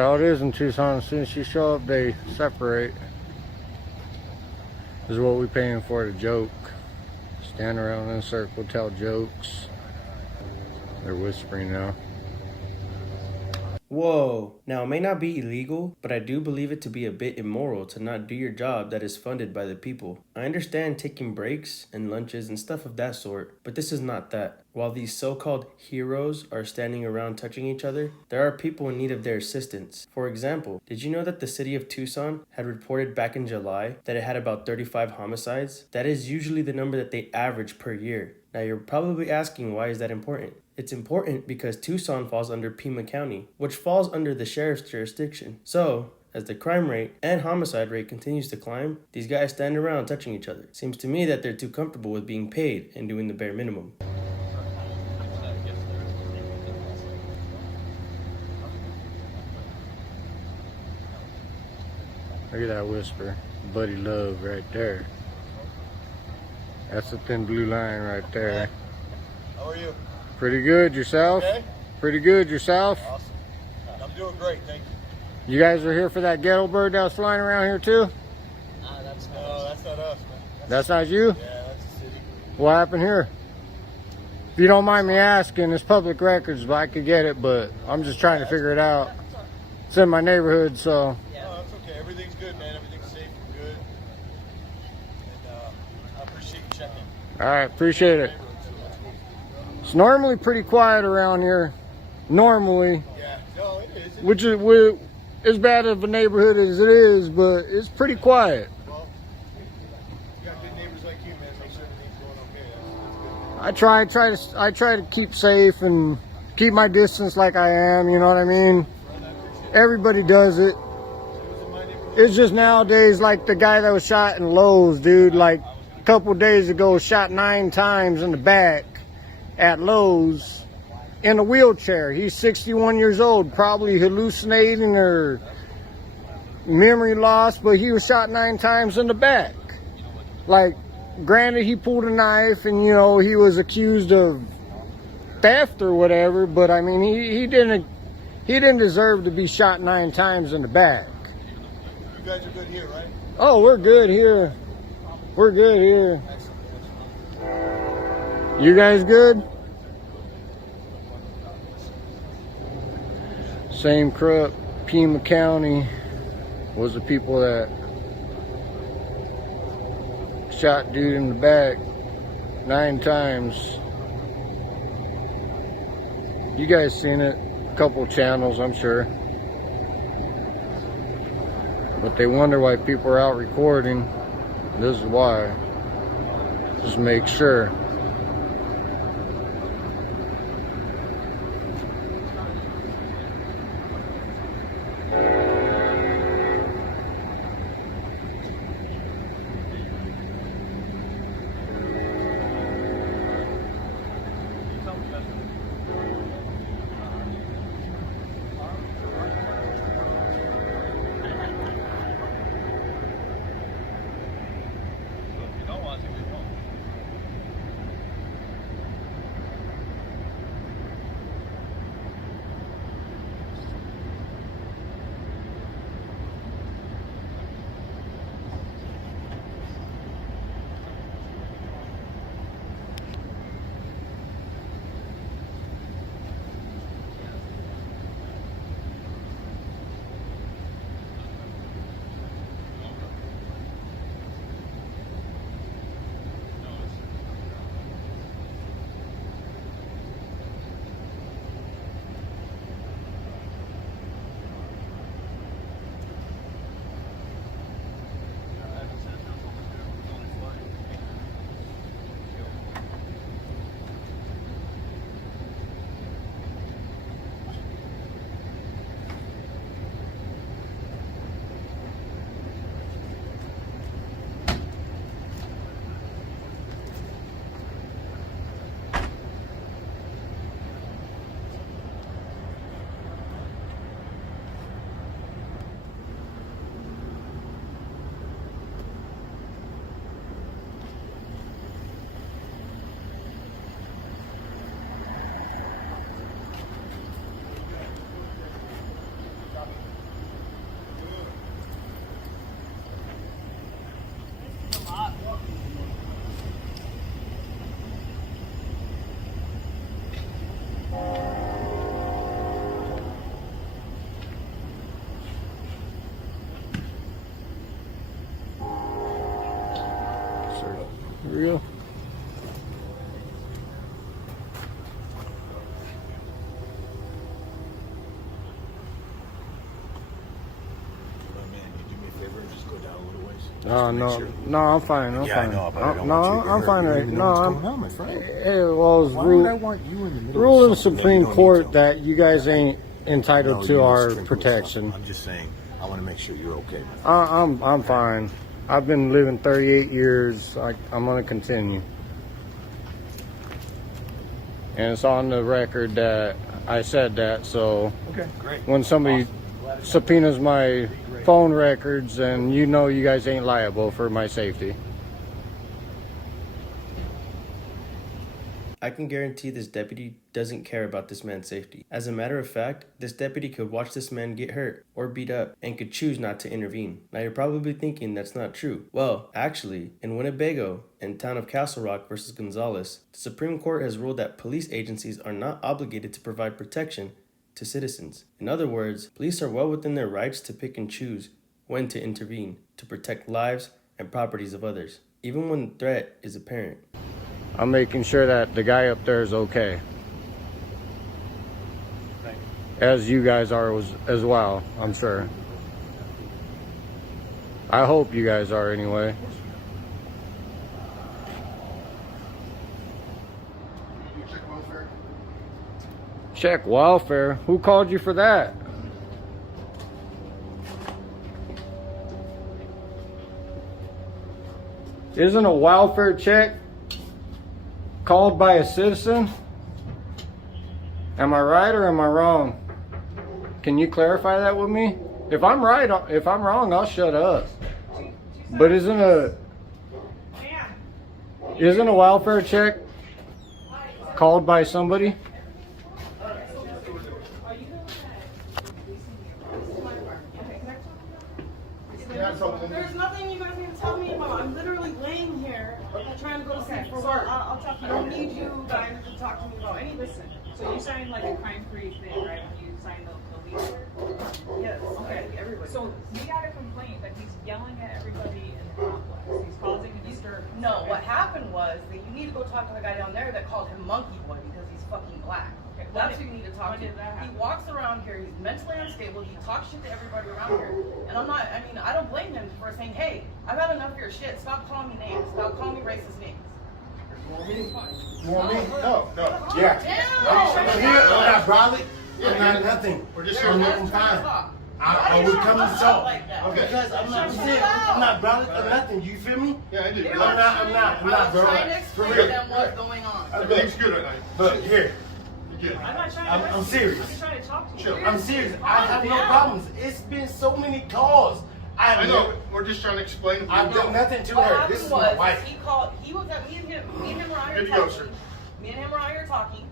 how it is in Tucson. As soon as you show up, they separate. This is what we paying for, to joke. Stand around in a circle, tell jokes. They're whispering now. Whoa. Now, it may not be illegal, but I do believe it to be a bit immoral to not do your job that is funded by the people. I understand taking breaks and lunches and stuff of that sort, but this is not that. While these so-called heroes are standing around touching each other, there are people in need of their assistance. For example, did you know that the city of Tucson had reported back in July that it had about 35 homicides? That is usually the number that they average per year. Now, you're probably asking, why is that important? It's important because Tucson falls under Pima County, which falls under the sheriff's jurisdiction. So, as the crime rate and homicide rate continues to climb, these guys stand around touching each other. Seems to me that they're too comfortable with being paid and doing the bare minimum. Look at that whisper. Buddy Love right there. That's the thin blue line right there. How are you? Pretty good, yourself? Okay. Pretty good, yourself? Awesome. I'm doing great, thank you. You guys are here for that ghetto bird that was flying around here too? That's not us, man. That's not you? Yeah, that's the city. What happened here? If you don't mind me asking, it's public records, but I could get it, but I'm just trying to figure it out. It's in my neighborhood, so. No, that's okay. Everything's good, man. Everything's safe and good. And I appreciate you checking. All right, appreciate it. It's normally pretty quiet around here. Normally. Yeah, no, it is. Which is as bad of a neighborhood as it is, but it's pretty quiet. Well, you got good neighbors like you, man. Make sure everything's going okay. That's good. I try to keep safe and keep my distance like I am, you know what I mean? Everybody does it. It's just nowadays, like the guy that was shot in Lowe's, dude, like a couple days ago, shot 9 times in the back at Lowe's in a wheelchair. He's 61 years old, probably hallucinating or memory loss, but he was shot 9 times in the back. Like, granted, he pulled a knife and, you know, he was accused of theft or whatever, but I mean, he didn't deserve to be shot 9 times in the back. You guys are good here, right? Oh, we're good here. We're good here. You guys good? Same crook, Pima County was the people that shot dude in the back 9 times. You guys seen it, a couple channels, I'm sure. But they wonder why people are out recording. This is why. Just make sure. No, Make no, sure. no, I'm fine. I'm Yeah, fine. I know, but I don't no, want you to get I'm hurt. fine You don't right even No, know what's I'm. going on, my friend. Hey, well, it's Why would I want you in the middle rule of in something that you Supreme don't need Court to? that you guys ain't entitled No, to you our need to sprinkle this protection. up. I'm just saying, I want to make sure you're okay. I'm fine. I've been living 38 years. I'm gonna continue, and it's on the record that I said that. So Okay, great. when somebody subpoenas my phone records, and you know you guys ain't liable for my safety. I can guarantee this deputy doesn't care about this man's safety. As a matter of fact, this deputy could watch this man get hurt or beat up and could choose not to intervene. Now you're probably thinking that's not true. Well, actually, in Winnebago and town of Castle Rock versus Gonzales, the Supreme Court has ruled that police agencies are not obligated to provide protection to citizens. In other words, police are well within their rights to pick and choose when to intervene to protect lives and properties of others, even when the threat is apparent. I'm making sure that the guy up there is okay. As you guys are as well, I'm sure. I hope you guys are anyway. You check welfare? Check welfare. Who called you for that? Isn't a welfare check called by a citizen? Am I right or am I wrong? Can you clarify that with me? If I'm right, if I'm wrong, I'll shut up. But isn't a welfare check called by somebody? There's nothing you guys need to tell me about. I'm literally laying here trying to go to sleep for work. I'll talk to I you. don't need you guys to talk to me about anything. Listen, so you signed like a crime-free thing, right? When you signed the lease. Yes, Okay. everybody. So we got a complaint that he's yelling at everybody in the complex. He's causing a disturbance. No, okay? what happened was that you need to go talk to the guy down there that called him Monkey Boy because he's fucking black. Okay, That's when who you need to talk when to. did that He happen? walks around here, he's mentally unstable, he talks shit to everybody around here. And I don't blame him for saying, hey, I've had enough of your shit. Stop calling me names. Stop calling me racist names. You want me? No, no. Yeah. Damn! I'm here. I'm not bothered. I'm not nothing. We're just You're here. not I'm trying to fine. talk. I Why would do you come talk to talk. like that? Okay. Because I'm not, Shut saying, up. I'm not bothered or nothing. You feel me? Yeah, I do. You I'm were not, trying- I'm I not, was bro. trying to For explain real. to them what's going on. Everything's good right now. Look, here. You're good. I'm not trying to. I'm arrest you. serious. I'm just trying to talk to you. Chill. I'm serious. I have no down. problems. It's been so many calls. I know. We're just trying to explain. I've done nothing to What her. happened This is my was, wife. he was at me and him were out here Good to go, talking. sir. Me and him were out here talking.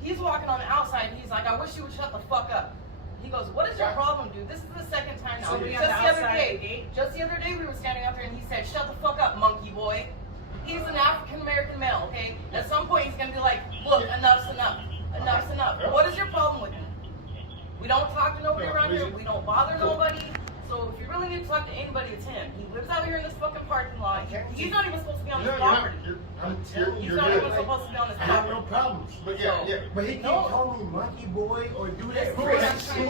He's walking on the outside and he's like, I wish you would shut the fuck up. He goes, what is your problem, dude? This is the second time now. Somebody Just on the the other outside day, of the gate? just the other day we were standing out there and he said, shut the fuck up, monkey boy. He's an African American male, okay? At some point he's gonna be like, look, enough's enough. Enough's enough. What is your problem with him? We don't talk to nobody around here. We don't bother nobody. So if you really need to talk to anybody, it's him. He lives out here in this fucking parking lot. He's not even supposed to be on this property. He's You're not even good. supposed to be on this I have no property. problems. But yeah, yeah. But he can't No. call me monkey boy or do that. Who Who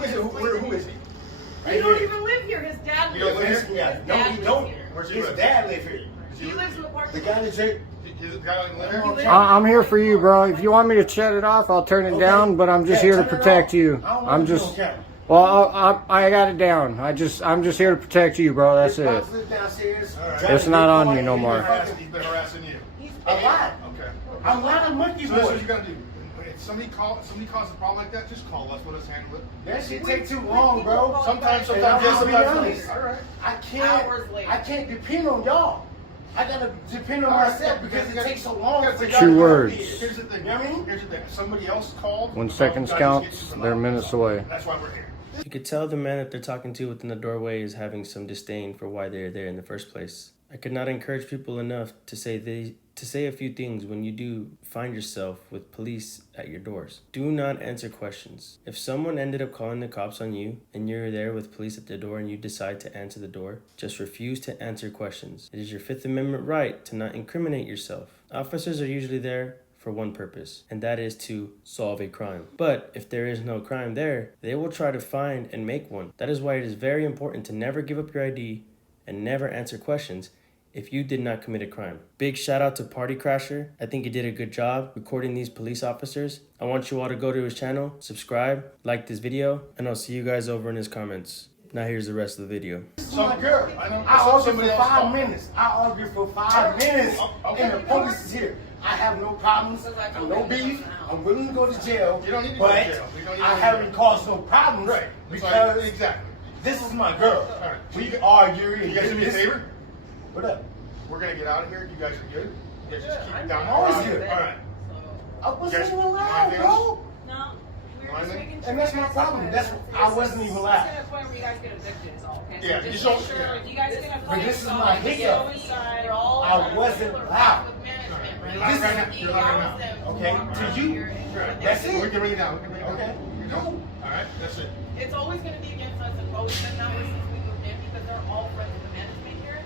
is it? Who is he? He don't even live here. His dad You don't lives live here. Yeah, His no, dad he lives don't. here. Where's he His live? dad live here. He lives in the The parking guy lot. that said, Is the guy like live I'm here? I'm here for you, bro. If you want me to shut it off, I'll turn it down. But I'm just here to turn it protect off. you. I don't want I'm you just. on camera. Well, I got it down. I'm just here to protect you, bro. That's His it. boss lives downstairs. All right. Driving It's not a on car you no and more. He's been harassing you. He's A lot. Okay. I'm not a monkey So that's boy. what you gotta do. If somebody causes a problem like that, just call us. Let us handle it. That shit take too long, bro. Sometimes, And sometimes, yes, I'll be sometimes. honest. All right. Hours later. I can't depend on y'all. I gotta depend on myself because it takes so long for y'all True to words. get here. Here's the thing. You know what I mean? Here's the thing. If somebody else called. When seconds guys count, get you for they're nothing. minutes away. That's why we're here. You could tell the man that they're talking to within the doorway is having some disdain for why they're there in the first place. I could not encourage people enough to say a few things when you do find yourself with police at your doors. Do not answer questions. If someone ended up calling the cops on you and you're there with police at the door and you decide to answer the door, just refuse to answer questions. It is your Fifth Amendment right to not incriminate yourself. Officers are usually there for one purpose, and that is to solve a crime. But if there is no crime there, they will try to find and make one. That is why it is very important to never give up your ID and never answer questions if you did not commit a crime. Big shout out to Party Crasher. I think he did a good job recording these police officers. I want you all to go to his channel, subscribe, like this video, and I'll see you guys over in his comments. Now here's the rest of the video. My girl, I argued for 5 minutes. I argued for 5 minutes, and the police is here. I have no problems, no beef. I'm willing to go to jail, You don't need to but go to jail. We don't need to I go to haven't jail. caused no problems Right. because Exactly. this is my girl. Alright. We argue. You guys do me a favor? What up? We're gonna get out of here. You guys are good. You guys just keep down. always good. All right. I wasn't Yes. even loud, Yes. bro. No, we were Fine, just then. making sure. And that's my problem. That's I wasn't even loud. It's to the point where you guys get evicted is all, okay? So Yeah, just you don't- make sure, yeah. if you guys get a fight, this is so my you hiccup. go inside. They're all I wasn't loud. with management, right? You're not right now. He You're not right allows now. them to Okay, walk to around you. here and do what they That's do. it. We can bring it down. We can bring it down. Okay. You know? All right. That's it. It's always going to be against us. It's always been that way since we moved in because they're all friends with the management here.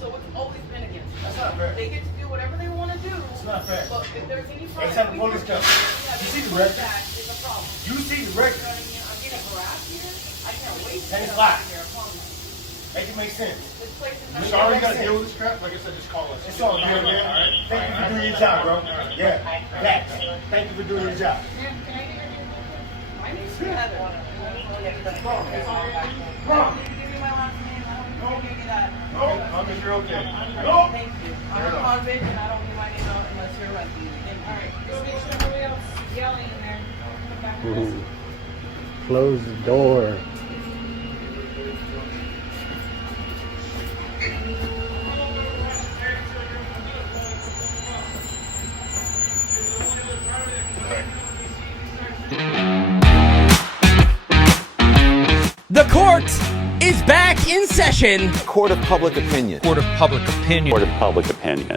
So it's always been against us. That's not fair. They get to do whatever they want to do. It's not fair. But if there's any problem, Let's have the police come. You see the record? That is a problem. You see the You know record. what I mean? I'm getting harassed here. I can't wait to Thanks get a lot. out of here. I promise you. Make it make sense. This place is You not sorry you makes gotta sense. deal with this crap? Like I said, just call us. It's all good, man. All right. Thank you for doing your job, bro. Yeah, facts. Thank you for doing your job. Can I get your name? My name's Heather. Come on, man. I don't need to give you my last name. I don't need to give you that. No, as long as you're okay. No. Thank you. I'm a convict and I don't give my name out unless you're arrested. Thank you. Alright, just make sure nobody else is yelling in there. Come back to us. Close the door. The court is back in session. Court of public opinion. Court of public opinion. Court of public opinion.